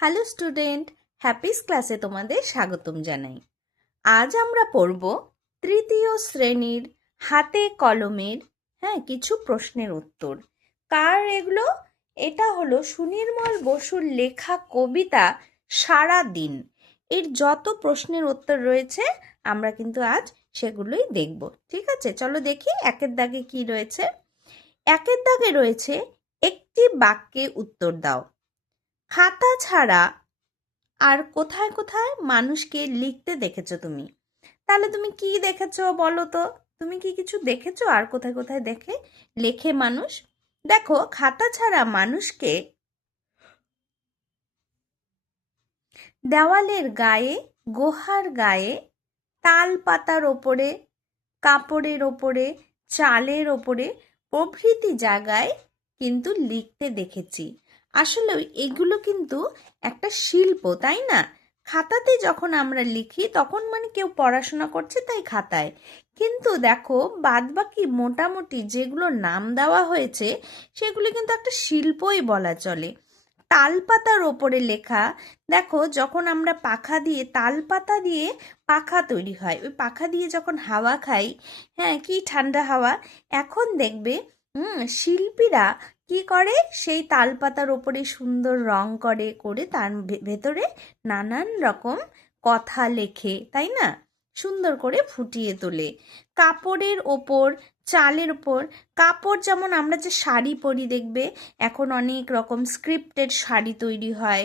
Hello student, Happy's ক্লাসে তোমাদের স্বাগতম জানাই। আজ আমরা পড়ব তৃতীয় শ্রেণীর হাতে কলমের কিছু প্রশ্নের উত্তর। কার এগুলো? এটা হলো সুনির্মল বসুর লেখা কবিতা সারা দিন। এর যত প্রশ্নের উত্তর রয়েছে আমরা কিন্তু আজ সেগুলোই দেখব। ঠিক আছে, চলো দেখি একের দাগে কি রয়েছে। একের দাগে রয়েছে একটি বাক্যে উত্তর দাও। খাতা ছাড়া আর কোথায় কোথায় মানুষকে লিখতে দেখেছো তুমি? তাহলে তুমি কি দেখেছো বলো তো? তুমি কি কিছু দেখেছো আর কোথায় কোথায় লেখে মানুষ? দেখো, খাতা ছাড়া মানুষকে দেওয়ালের গায়ে, গুহার গায়ে, তাল পাতার ওপরে, কাপড়ের ওপরে, চালের ওপরে প্রভৃতি জায়গায় কিন্তু লিখতে দেখেছি। আসলে এগুলো কিন্তু একটা শিল্প, তাই না? খাতাতে যখন আমরা লিখি তখন মানে কেউ পড়াশোনা করছে তাই খাতায়, কিন্তু দেখো বাদবাকি মোটামুটি যেগুলো নাম দেওয়া হয়েছে সেগুলো কিন্তু একটা শিল্পই বলা চলে। তালপাতার ওপরে লেখা, দেখো যখন আমরা পাখা দিয়ে, তালপাতা দিয়ে পাখা তৈরি হয়, ওই পাখা দিয়ে যখন হাওয়া খাই, কি ঠান্ডা হাওয়া। এখন দেখবে শিল্পীরা কি করে, সেই তালপাতার ওপরে সুন্দর রং করে তার ভেতরে নানান রকম কথা লেখে, তাই না? সুন্দর করে ফুটিয়ে তোলে। কাপড়ের ওপর, চালের ওপর, কাপড় যেমন আমরা যে শাড়ি পরি দেখবে এখন অনেক রকম স্ক্রিপ্টেড শাড়ি তৈরি হয়,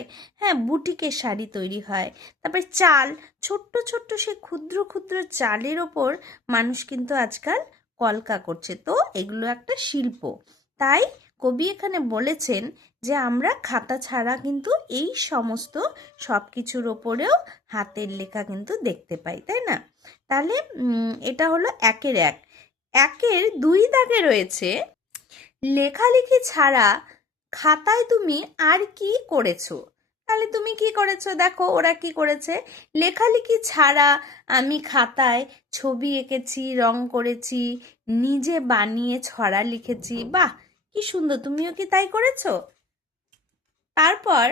বুটিকের শাড়ি তৈরি হয়। তারপরে চাল, ছোট্ট ছোট্ট সে ক্ষুদ্র ক্ষুদ্র চালের ওপর মানুষ কিন্তু আজকাল কলকা করছে। তো এগুলো একটা শিল্প। তাই কবি এখানে বলেছেন যে আমরা খাতা ছাড়া কিন্তু এই সমস্ত সব কিছুর ওপরেও হাতের লেখা কিন্তু দেখতে পাই, তাই না? তাহলে এটা হলো একের এক। একের দুই দাগে রয়েছে লেখালেখি ছাড়া খাতায় তুমি আর কি করেছো? তাহলে তুমি কি করেছো? দেখো ওরা কি করেছে। লেখালেখি ছাড়া আমি খাতায় ছবি এঁকেছি, রং করেছি, নিজে বানিয়ে ছড়া লিখেছি। বাহ, কি সুন্দর! তুমিও কি তাই করেছো? তারপর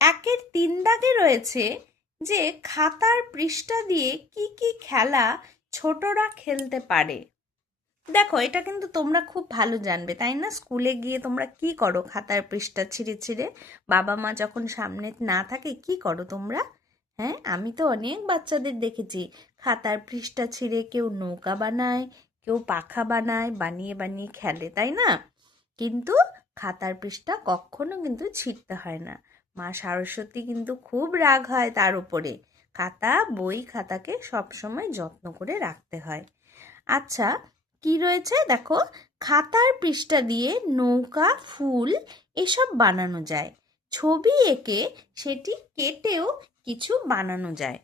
একের তিন দাগে রয়েছে যে খাতার পৃষ্ঠা দিয়ে কি কি খেলা ছোটরা খেলতে পারে। দেখো এটা কিন্তু তোমরা খুব ভালো জানবে, তাই না? স্কুলে গিয়ে তোমরা কি করো? খাতার পৃষ্ঠা ছিঁড়ে ছিঁড়ে, বাবা মা যখন সামনে না থাকে কি করো তোমরা? আমি তো অনেক বাচ্চাদের দেখেছি খাতার পৃষ্ঠা ছিঁড়ে কেউ নৌকা বানায়, কেউ পাখা বানায়, বানিয়ে বানিয়ে খেলে, তাই না? কিন্তু খাতার পৃষ্ঠা কখনো কিন্তু ছিঁড়তে হয় না। মা সরস্বতী কিন্তু খুব রাগ হয় তার উপরে। খাতাকে সবসময় যত্ন করে রাখতে হয়। আচ্ছা, কি রয়েছে দেখো, খাতার পৃষ্ঠা দিয়ে নৌকা, ফুল এসব বানানো যায়। ছবি এঁকে সেটি কেটেও কিছু বানানো যায়।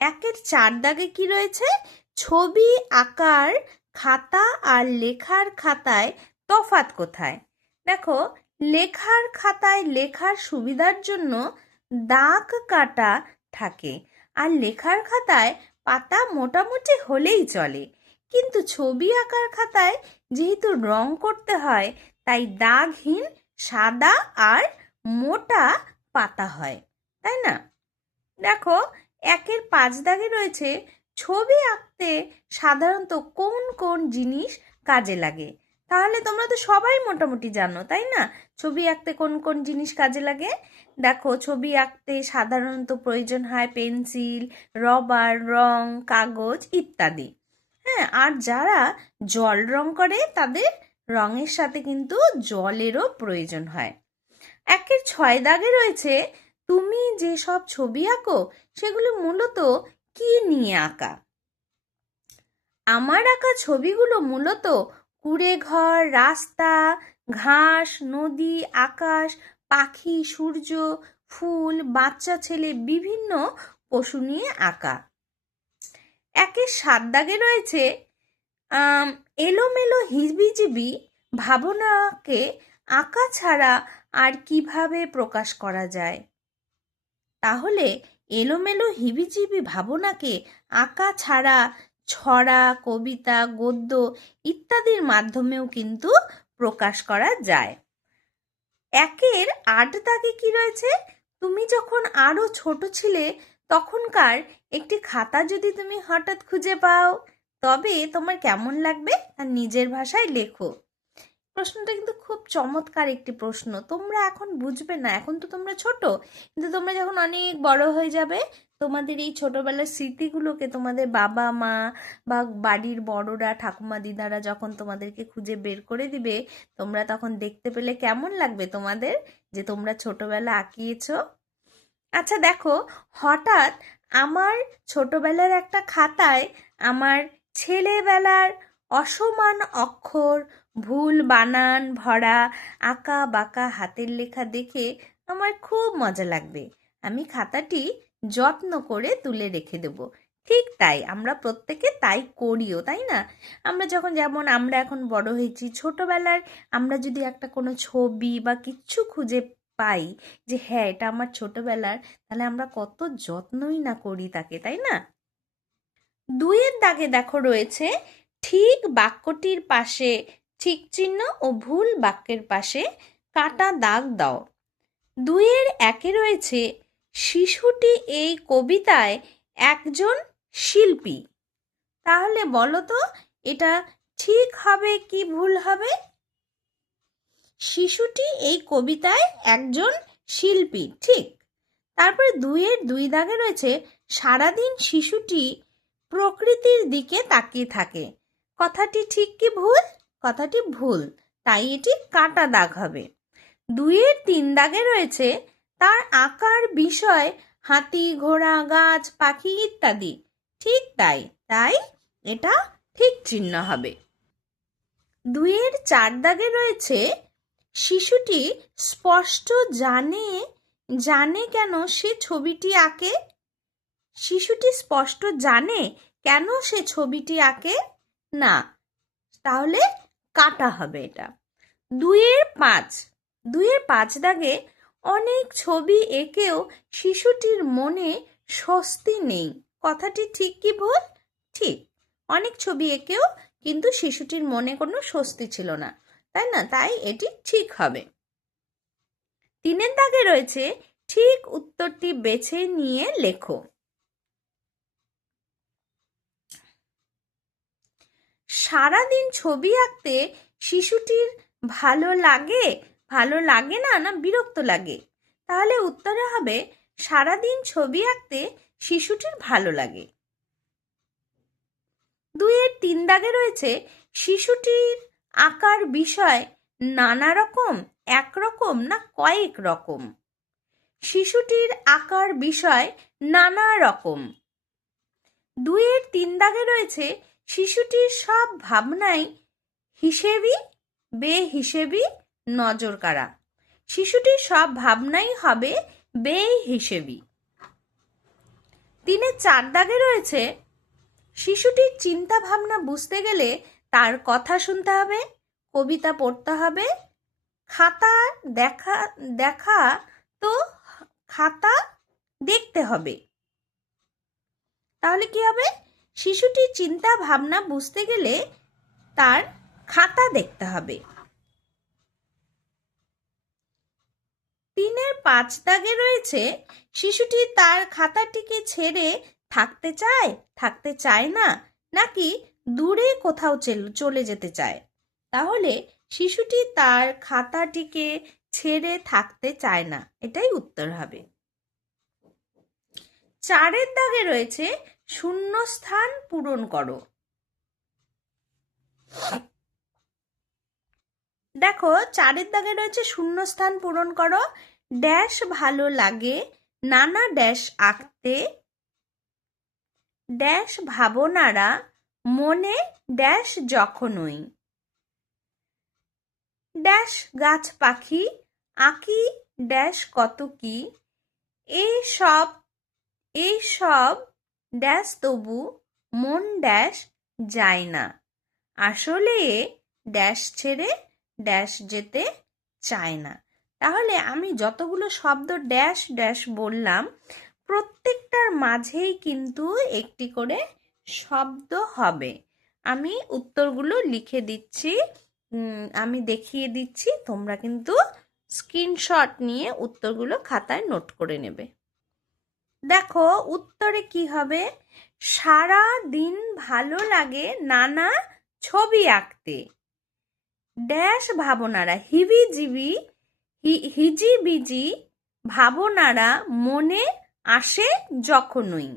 একের চার দাগে কি রয়েছে? ছবি আঁকার খাতা আর লেখার খাতায় তফাৎ কোথায়? দেখো, লেখার খাতায় লেখার সুবিধার জন্য দাগ কাটা থাকে, আর লেখার খাতায় পাতা মোটামুটি হলেই চলে। কিন্তু ছবি আঁকার খাতায় যেহেতু রং করতে হয় তাই দাগহীন সাদা আর মোটা পাতা হয়, তাই না? দেখো, একের পাঁচ দাগে রয়েছে ছবি আঁকতে সাধারণত কোন কোন জিনিস কাজে লাগে। তাহলে তোমরা তো সবাই মোটামুটি জানো, তাই না? ছবি আঁকতে কোন কোন জিনিস কাজে লাগে। দেখো, ছবি আঁকতে সাধারণত প্রয়োজন হয় পেন্সিল, রবার, রং, কাগজ ইত্যাদি। আর যারা জল রং করে তাদের রঙের সাথে কিন্তু জলেরও প্রয়োজন হয়। একের ছয় দাগে রয়েছে তুমি যেসব ছবি আঁকো সেগুলো মূলত কি নিয়ে আঁকা? আমার আঁকা ছবিগুলো মূলত কুঁড়েঘর, রাস্তা, ঘাস, নদী, আকাশ, পাখি, সূর্য, ফুল, বাচ্চা ছেলে, বিভিন্ন পশু নিয়ে আঁকা। একের সাত দাগে রয়েছে এলোমেলো হিবিজিবি ভাবনাকে আঁকা ছাড়া আর কিভাবে প্রকাশ করা যায়? তাহলে এলোমেলো হিবিজিবি ভাবনাকে আঁকা ছাড়া ছড়া, কবিতা, গদ্য ইত্যাদির মাধ্যমেও কিন্তু প্রকাশ করা যায়। একের ৮ দাগে কি রয়েছে? তুমি যখন আরো ছোট ছিলে তখনকার একটি খাতা যদি তুমি হঠাৎ খুঁজে পাও তবে তোমার কেমন লাগবে? আর নিজের ভাষায় লেখো। প্রশ্নটা কিন্তু খুব চমৎকার একটি প্রশ্ন। তোমরা এখন বুঝবে না, এখন তো তোমরা ছোট, কিন্তু তোমরা যখন অনেক বড় হয়ে যাবে তোমাদের এই ছোটবেলার স্মৃতিগুলোকে তোমাদের বাবা মা বা বাড়ির বড়রা ঠাকুমা দিদারা যখন তোমাদেরকে খুঁজে বের করে দিবে, তোমরা তখন দেখতে পেলে কেমন লাগবে তোমাদের যে তোমরা ছোটবেলা আঁকিয়েছো। আচ্ছা দেখো, হঠাৎ আমার ছোটবেলার একটা খাতায় আমার ছেলেবেলার অসমান অক্ষর, ভুল বানান ভরা আঁকা বাঁকা হাতের লেখা দেখে আমার খুব মজা লাগবে। আমি খাতাটি যত্ন করে তুলে রেখে দেব। ঠিক তাই, আমরা প্রত্যেকে তাই করিও, তাই না? আমরা যখন, যেমন আমরা এখন বড় হয়েছি, ছোটবেলার আমরা যদি একটা কোনো ছবি বা কিচ্ছু খুঁজে পাই যে হ্যাঁ এটা আমার ছোটবেলার, তাহলে আমরা কত যত্নই না করি তাকে, তাই না? ২-এর দাগে দেখো রয়েছে ঠিক বাক্যটির পাশে ঠিক চিহ্ন ও ভুল বাক্যের পাশে কাটা দাগ দাও। ২-এর ১-এ রয়েছে শিশুটি এই কবিতায় একজন শিল্পী। তাহলে বলো তো এটা ঠিক হবে কি ভুল হবে? শিশুটি এই কবিতায় একজন শিল্পী, ঠিক। তারপরে ২-এর ২ দাগে রয়েছে সারাদিন শিশুটি প্রকৃতির দিকে তাকিয়ে থাকে। কথাটি ঠিক কি ভুল? কথাটি ভুল, তাই এটি কাটা দাগ হবে। ২-এর ৩ দাগে রয়েছে তার আঁকার বিষয় হাতি, ঘোড়া, গাছ, পাখি ইত্যাদি। ঠিক তাই, তাই এটা ঠিক চিহ্ন হবে। ২-এর ৪ দাগে রয়েছে শিশুটি স্পষ্ট জানে কেন সে ছবিটি আঁকে। শিশুটি স্পষ্ট জানে কেন সে ছবিটি আঁকে না, তাহলে কাটা হবে এটা। ২-এর ৫ দাগে অনেক ছবি এঁকেও শিশুটির মনে স্বস্তি নেই। কথাটি ঠিক কি ভুল? ঠিক, অনেক ছবি এঁকেও কিন্তু শিশুটির মনে কোনো স্বস্তি ছিল না, তাই না? তাই এটি ঠিক হবে। ৩-এর দাগে রয়েছে ঠিক উত্তরটি বেছে নিয়ে লেখো। সারাদিন ছবি আঁকতে শিশুটির ভালো লাগে না, না বিরক্ত লাগে? তাহলে উত্তরে হবে সারাদিন ছবি আঁকতে শিশুটির ভালো লাগে। ২-এর ৩ দাগে রয়েছে শিশুটির আঁকার বিষয় নানা রকম, একরকম না কয়েক রকম? শিশুটির আঁকার বিষয় নানা রকম। ২-এর ৩ দাগে রয়েছে শিশুটির সব ভাবনাই হিসেবি বেহিসেবি নজর কাড়া। শিশুটির সব ভাবনাই হবে বেহিসেবি। ৩-এর ৪ দাগে রয়েছে শিশুটির চিন্তা ভাবনা বুঝতে গেলে তার কথা শুনতে হবে, কবিতা পড়তে হবে, খাতা তো খাতা দেখতে হবে। তাহলে কি হবে? শিশুটির চিন্তা ভাবনা বুঝতে গেলে তার খাতা দেখতে হবে। ৩-এর ৫ দাগে রয়েছে শিশুটি তার খাতাটিকে ছেড়ে থাকতে চায় না, নাকি দূরে কোথাও চলে যেতে চায়। তাহলে শিশুটি তার খাতাটিকে ছেড়ে থাকতে চায় না, এটাই উত্তর হবে। ৪-এর দাগে রয়েছে শূন্যস্থান পূরণ করো। দেখো ৪-এর দাগে রয়েছে শূন্যস্থান পূরণ করো। ড্যাশ ভালো লাগে নানা ড্যাশ আঁকতে, ড্যাশ ভাবনারা মনে ড্যাশ যখনই, ড্যাশ গাছ পাখি আঁকি ড্যাশ কত কি, এই সব ড্যাশ তবু মন ড্যাশ যায় না, আসলে ড্যাশ ছেড়ে ড্যাশ যেতে চায় না। তাহলে আমি যতগুলো শব্দ ড্যাশ ড্যাশ বললাম প্রত্যেকটার মাঝেই কিন্তু একটি করে শব্দ হবে। আমি উত্তরগুলো লিখে দিচ্ছি, আমি দেখিয়ে দিচ্ছি, তোমরা কিন্তু স্ক্রিনশট নিয়ে উত্তরগুলো খাতায় নোট করে নেবে। দেখো উত্তরে কি হবে, সারা দিন ভালো লাগে নানা ছবি আঁকতে, ড্যাশ ভাবনারা হিজিবিজি ভাবনারা মনে আসে যখনই।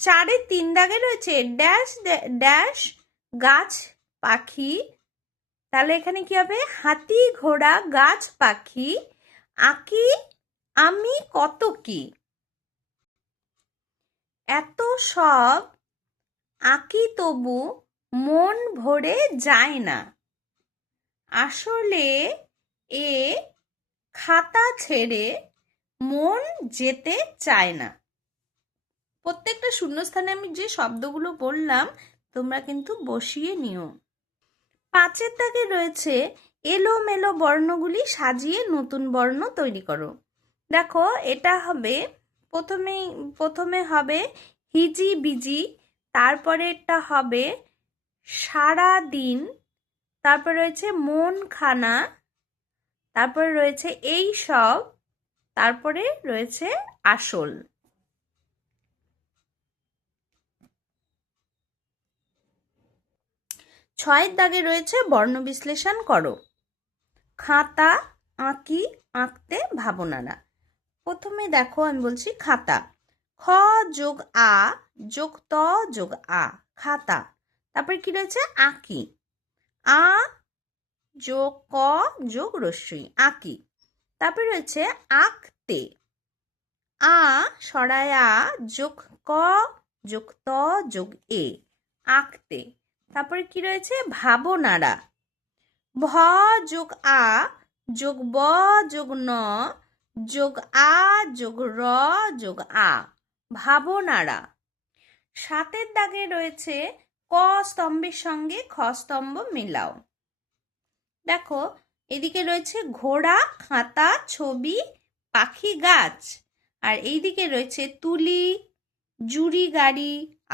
4-এর 3 দাগে রয়েছে ড্যাশ ড্যাশ গাছ পাখি, তাহলে এখানে কি হবে, হাতি ঘোড়া গাছ পাখি আঁকি আমি কত কি, এত সব আঁকি তবু মন ভরে যায় না, আসলে এ খাতা ছেড়ে মন যেতে চায় না। প্রত্যেকটা শূন্যস্থানে আমি যে শব্দগুলো বললাম তোমরা কিন্তু বসিয়ে নিও। 5-এর দাগে রয়েছে এলোমেলো বর্ণগুলি সাজিয়ে নতুন বর্ণ তৈরি করো। দেখো এটা হবে প্রথমে হবে হিজি বিজি, তারপরে এটা হবে সারা দিন, তারপরে রয়েছে মন খানা, তারপরে রয়েছে এই সব, তারপরে রয়েছে আসল। ছয়ের দাগে রয়েছে বর্ণ বিশ্লেষণ করো। খাতা আঁকি আঁকতে ভাবনারা। প্রথমে দেখো আমি বলছি খাতা, খ যোগ আ যোগ ত যোগ আ খাতা, তারপরে কি রয়েছে আঁকি, আ যোগ ক যোগ রস্যই আঁকি, তারপরে রয়েছে আঁকতে, আ সরায় আ যোগ ক যোগ ত যোগ এ আঁকতে, তারপরে কি রয়েছে ভাবনারা, ভ যোগ আ যোগ ব যোগ ন যোগ আ যোগ র যোগ আ ভাবনারা। 7-এর দাগে রয়েছে ক স্তম্ভের সঙ্গে খ স্তম্ভ মেলাও। দেখো এদিকে রয়েছে ঘোড়া খাতা ছবি পাখি গাছ, আর এইদিকে রয়েছে তুলি জুড়ি গাড়ি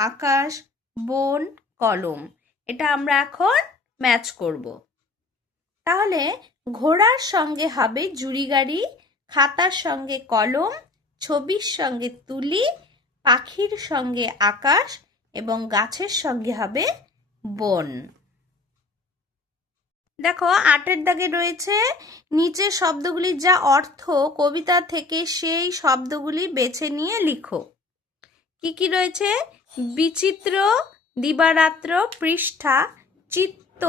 আকাশ বন কলম। এটা আমরা এখন ম্যাচ করব। তাহলে ঘোড়ার সঙ্গে হবে জুড়ি গাড়ি, খাতার সঙ্গে কলম, ছবির সঙ্গে তুলি, পাখির সঙ্গে আকাশ এবং গাছের সঙ্গে হবে বন। দেখো 8-এর দাগে রয়েছে নিচের শব্দগুলির যা অর্থ কবিতা থেকে সেই শব্দগুলি বেছে নিয়ে লিখো। কি কি রয়েছে, বিচিত্র দিবারাত্র পৃষ্ঠা চিত্ত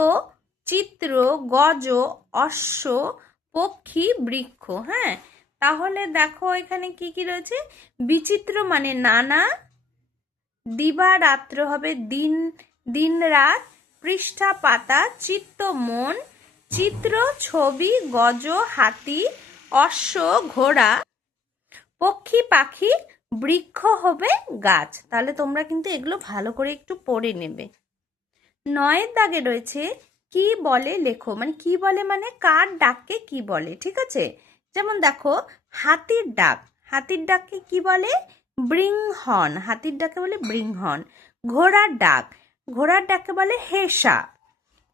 চিত্র গজ অশ্ব পক্ষী বৃক্ষ। হ্যাঁ, তাহলে দেখো এখানে কি কি রয়েছে, বিচিত্র মানে নানা, দিবারাত্র হবে দিন দিন রাত, পৃষ্ঠা পাতা, চিত্ত মন, চিত্র ছবি, গজ হাতি, অশ্ব ঘোড়া, পক্ষী পাখি, বৃক্ষ হবে গাছ। তাহলে তোমরা কিন্তু এগুলো ভালো করে একটু পড়ে নেবে। 9-এর দাগে রয়েছে কি বলে লেখো, মানে কি বলে মানে কার ডাককে কি বলে। ঠিক আছে, যেমন দেখো হাতির ডাক, হাতির ডাককে কি বলে, ব্রিং হর্ন, হাতির ডাকে বলে ব্রিং হর্ন। ঘোড়ার ডাক, ঘোড়ার ডাককে বলে হেসা।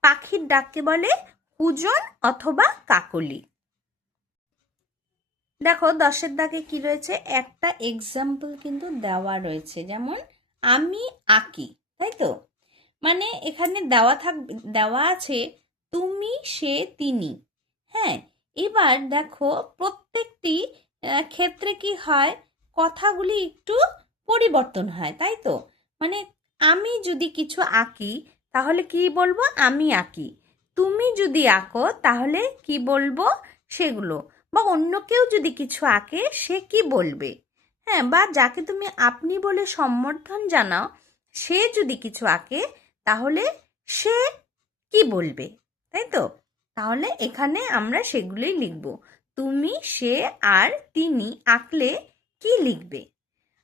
পাখির ডাককে বলে কুজন অথবা কাকলি। দেখো 10-এর দাগে কি রয়েছে, একটা এক্সাম্পল কিন্তু দেওয়া রয়েছে, যেমন আমি আঁকি, তাই তো, মানে এখানে দেওয়া আছে তুমি সে তিনি। হ্যাঁ, এবার দেখো প্রত্যেকটি ক্ষেত্রে কি হয়, কথাগুলি একটু পরিবর্তন হয়, তাই তো, মানে আমি যদি কিছু আঁকি তাহলে কি বলবো, আমি আঁকি। তুমি যদি আঁকো তাহলে কি বলবো সেগুলো, বা অন্য কেউ যদি কিছু আঁকে সে কি বলবে। হ্যাঁ, বা যাকে তুমি আপনি বলে সম্বোধন জানাও সে যদি কিছু আঁকে তাহলে সে কি বলবে, তাই তো। তাহলে এখানে আমরা সেগুলোই লিখব, তুমি সে আর তিনি আঁকলে কি লিখবে।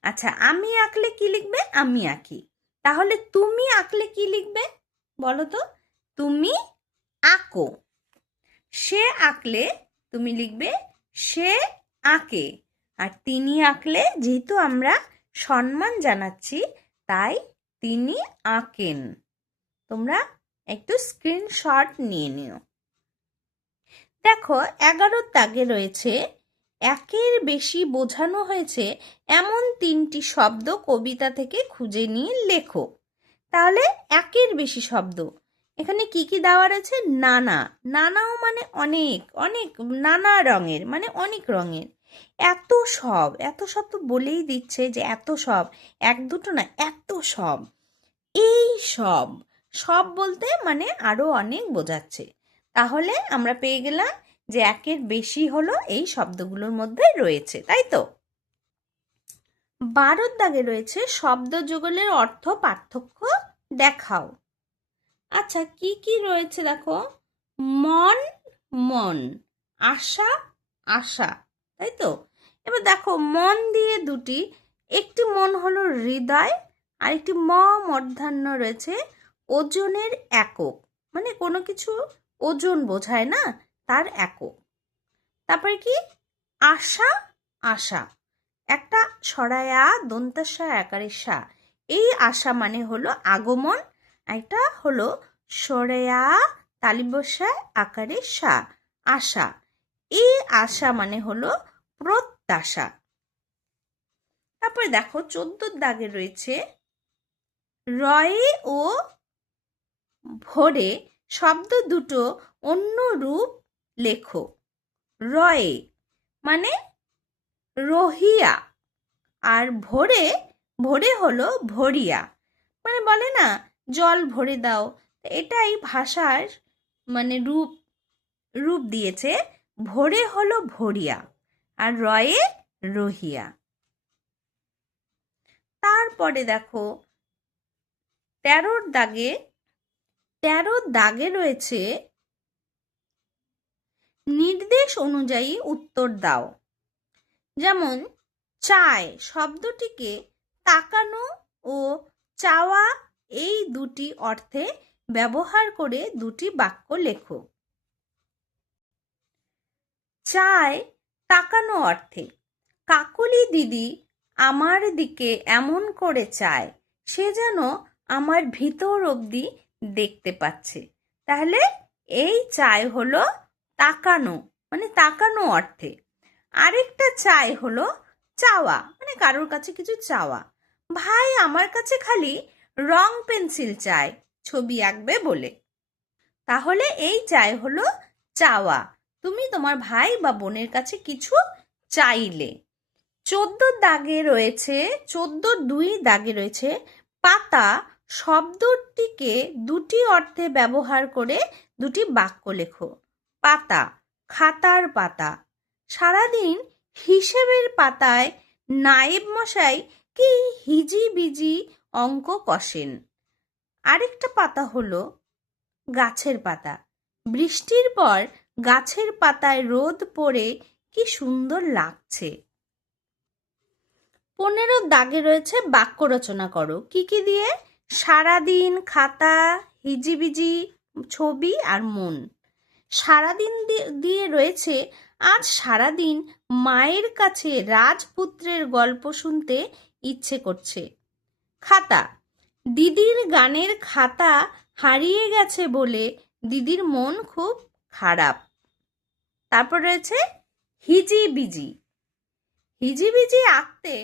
আচ্ছা, আমি আঁকলে কি লিখবে, আমি আঁকি। তাহলে তুমি আঁকলে কি লিখবে বলো তো, তুমি আঁকো। সে আঁকলে তুমি লিখবে সে আঁকে, আর তিনি আঁকলে যেহেতু আমরা সম্মান জানাচ্ছি তাই তিনি আঁকেন। তোমরা একটু স্ক্রিনশট নিয়ে নিও। দেখো 11 দাগে রয়েছে একের বেশি বোঝানো হয়েছে এমন 3টি শব্দ কবিতা থেকে খুঁজে নিয়ে লেখো। তাহলে একের বেশি শব্দ এখানে কি কি দেওয়া রয়েছে? নানা, নানাও মানে অনেক অনেক, নানা রঙের মানে অনেক রঙের। এত সব, এত সব তো বলেই দিচ্ছে যে এত সব, এক দুটো না, এত সব। এই সব, সব বলতে মানে আরো অনেক বোঝাচ্ছে। তাহলে আমরা পেয়ে গেলাম যে একের বেশি হলো এই শব্দগুলোর মধ্যে রয়েছে, তাই তো। 12 দাগে রয়েছে শব্দ যুগলের অর্থ পার্থক্য দেখাও। আচ্ছা, কি কি রয়েছে দেখো? মন, মন, আশা, আশা, তাই তো। এবার দেখো মন দিয়ে দুটি, একটি মন হলো হৃদয়, আর একটি মূর্ধন্য রয়েছে ওজনের একক, মানে কোনো কিছু ওজন বোঝায় না, তার একক। তারপরে কি? আশা, আশা, একটা সরায়া দন্তাসা আকারের সা, এই আশা মানে হলো আগমন, একটা হলো সরেয়া তালিবসা আকারের সা, আশা। এই আশা মানে হলো প্রত্যাশা। তারপরে দেখো 14 দাগে রয়েছে রয়ে ও ভোরে শব্দ দুটো অন্য রূপ লেখো। রয়ে মানে রহিয়া, আর ভোরে, ভোরে হলো ভরিয়া, মানে বলে না জল ভরে দাও, এটাই ভাষার মানে রূপ, রূপ দিয়েছে। ভোরে হলো ভরিয়া আর রয়ে রহিয়া। তারপরে দেখো 13 দাগে রয়েছে নির্দেশ অনুযায়ী উত্তর দাও। যেমন চায় শব্দটিকে তাকানো ও চাওয়া, এই দুটি অর্থে ব্যবহার করে দুটি বাক্য লেখো। চায় তাকানো অর্থে, কাকলি দিদি আমার দিকে এমন করে চায় সে যেন আমার ভিতর অবধি দেখতে পাচ্ছে। তাহলে এই চায় হলো তাকানো, মানে তাকানো অর্থে। আরেকটা চায় হলো চাওয়া, মানে কারোর কাছে কিছু চাওয়া। ভাই আমার কাছে খালি রং পেন্সিল চায় ছবি আঁকবে বলে। তাহলে এই চায় হলো চাওয়া, তুমি তোমার ভাই বা বোনের কাছে কিছু চাইলে। 14 দাগে রয়েছে, 14 দাগে রয়েছে পাতা শব্দটিকে দুটি অর্থে ব্যবহার করে দুটি বাক্য লেখো। পাতা, খাতার পাতা। সারাদিন হিসেবের পাতায় নায়েব মশাই কি হিজিবিজি অঙ্ক কষেন। আরেকটা পাতা হলো গাছের পাতা। বৃষ্টির পর গাছের পাতায় রোদ পড়ে কি সুন্দর লাগছে। 15 দাগে রয়েছে বাক্য রচনা করো। কি কি দিয়ে? সারাদিন, খাতা, হিজিবিজি, ছবি আর মন। সারাদিন দিয়ে রয়েছে আজ সারাদিন মায়ের কাছে রাজপুত্রের গল্প শুনতে ইচ্ছে করছে। খাতা, দিদির গানের খাতা হারিয়ে গেছে বলে দিদির মন খুব খারাপ। তারপর রয়েছে হিজিবিজি। হিজিবিজি আঁকতে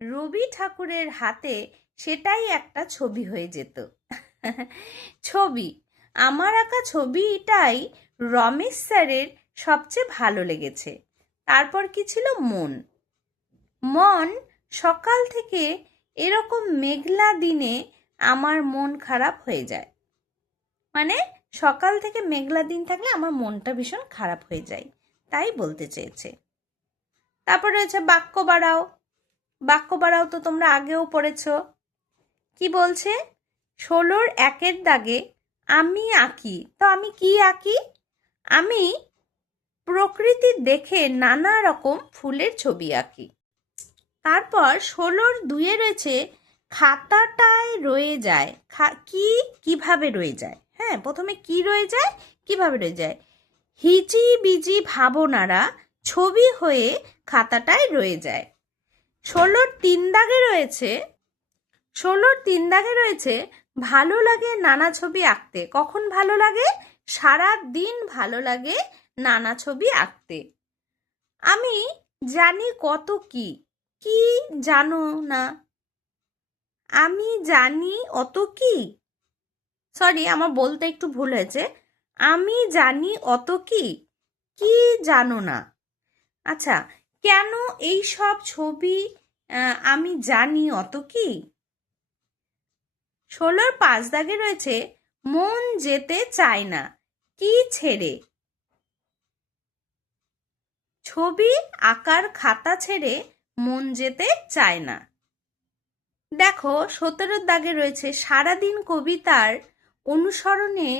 রবি ঠাকুরের হাতে সেটাই একটা ছবি হয়ে যেত। ছবি, আমার আঁকা ছবিটাই রমেশ স্যারের সবচেয়ে ভালো লেগেছে। তারপর কি ছিল? মন। মন, সকাল থেকে এরকম মেঘলা দিনে আমার মন খারাপ হয়ে যায়, মানে সকাল থেকে মেঘলা দিন থাকলে আমার মনটা ভীষণ খারাপ হয়ে যায়, তাই বলতে চেয়েছে। তারপর রয়েছে বাক্য বাড়াও। বাক্য বাড়াও তো তোমরা আগেও পড়েছ। কি বলছে? 16 দাগে আমি আঁকি। তো আমি কি আঁকি? আমি প্রকৃতি দেখে নানা রকম ফুলের ছবি আঁকি। তারপর 16 রয়েছে খাতাটায় রয়ে যায়। কি কিভাবে রয়ে যায়? হ্যাঁ, প্রথমে কি রয়ে যায়, কিভাবে রয়ে যায়। হিজিবিজি ভাবনারা ছবি হয়ে খাতাটায় রয়ে যায়। 16 দাগে রয়েছে, 16 রয়েছে ভালো লাগে নানা ছবি আঁকতে। কখন ভালো লাগে? সারা দিন ভালো লাগে নানা ছবি আঁকতে। আমি জানি কত কি, কি জানো না? আমি জানি অত কি, সরি আমার বলতে একটু ভুল হয়েছে। আমি জানি অত কি, কি জানো না? আচ্ছা, কেন এই সব ছবি আমি জানি অত কি? ১৬র ৫ দাগে রয়েছে মন যেতে চায় না কি ছেড়ে। ছবি আঁকার খাতা ছেড়ে মন যেতে চায় না। দেখো ১৭র দাগে রয়েছে সারাদিন কবিতার অনুসরণে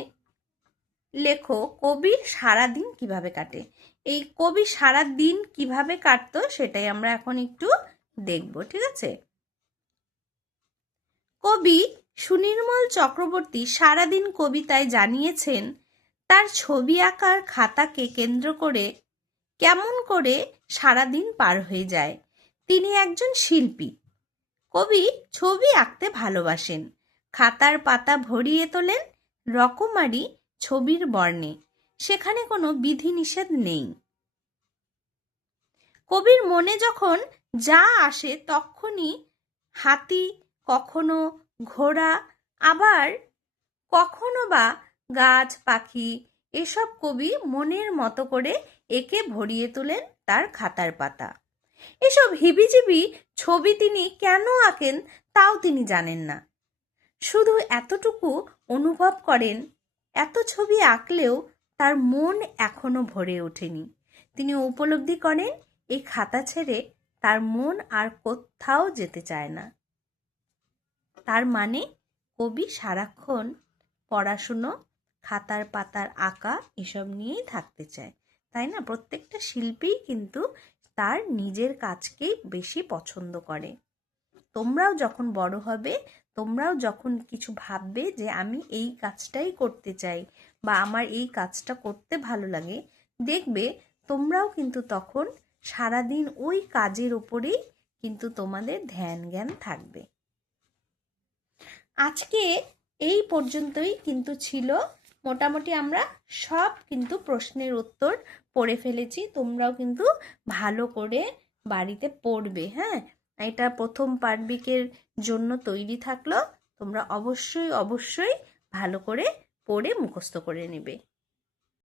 লেখো কবির সারাদিন কিভাবে কাটে। এই কবি সারাদিন কিভাবে কাটতো সেটাই আমরা এখন একটু দেখব, ঠিক আছে? কবি সুনির্মল চক্রবর্তী সারাদিন কবিতায় জানিয়েছেন তার ছবি আঁকার খাতাকে কেন্দ্র করে কেমন করে সারাদিন পার হয়ে যায়। তিনি একজন শিল্পী। কবি ছবি আঁকতে ভালোবাসেন। খাতার পাতা ভরিয়ে তোলেন রকমারি ছবির বর্ণে। সেখানে কোনো বিধিনিষেধ নেই। কবির মনে যখন যা আসে তখনই হাতি, কখনো ঘোড়া, আবার কখনো বা গাছ পাখি, এসব কবি মনের মতো করে একে ভরিয়ে তোলেন তার খাতার পাতা। এসব হিবিজিবি ছবি তিনি কেন আঁকেন তাও তিনি জানেন না। শুধু এতটুকু অনুভব করেন, এত ছবি আঁকলেও তার মন এখনো ভরে ওঠেনি। তিনি উপলব্ধি করেন এই খাতা ছেড়ে তার মন আর কোথাও যেতে চায় না। তার মানে কবি সারাক্ষণ পড়াশুনো, খাতার পাতার আঁকা এসব নিয়েই থাকতে চায়, তাই না? প্রত্যেকটা শিল্পীই কিন্তু তার নিজের কাজকেই বেশি পছন্দ করে। তোমরাও যখন বড় হবে, তোমরাও যখন কিছু ভাববে যে আমি এই কাজটাই করতে চাই বা আমার এই কাজটা করতে ভালো লাগে, দেখবে তোমরাও কিন্তু তখন সারাদিন ওই কাজের উপরেই কিন্তু তোমাদের ধ্যান জ্ঞান থাকবে। আজকে এই পর্যন্তই কিন্তু ছিল। মোটামুটি আমরা সব কিন্তু প্রশ্নের উত্তর পড়ে ফেলেছি। তোমরাও কিন্তু ভালো করে বাড়িতে পড়বে, হ্যাঁ? এটা প্রথম পার্বিকের জন্য তৈরি থাকলো। তোমরা অবশ্যই অবশ্যই ভালো করে পড়ে মুখস্থ করে নেবে।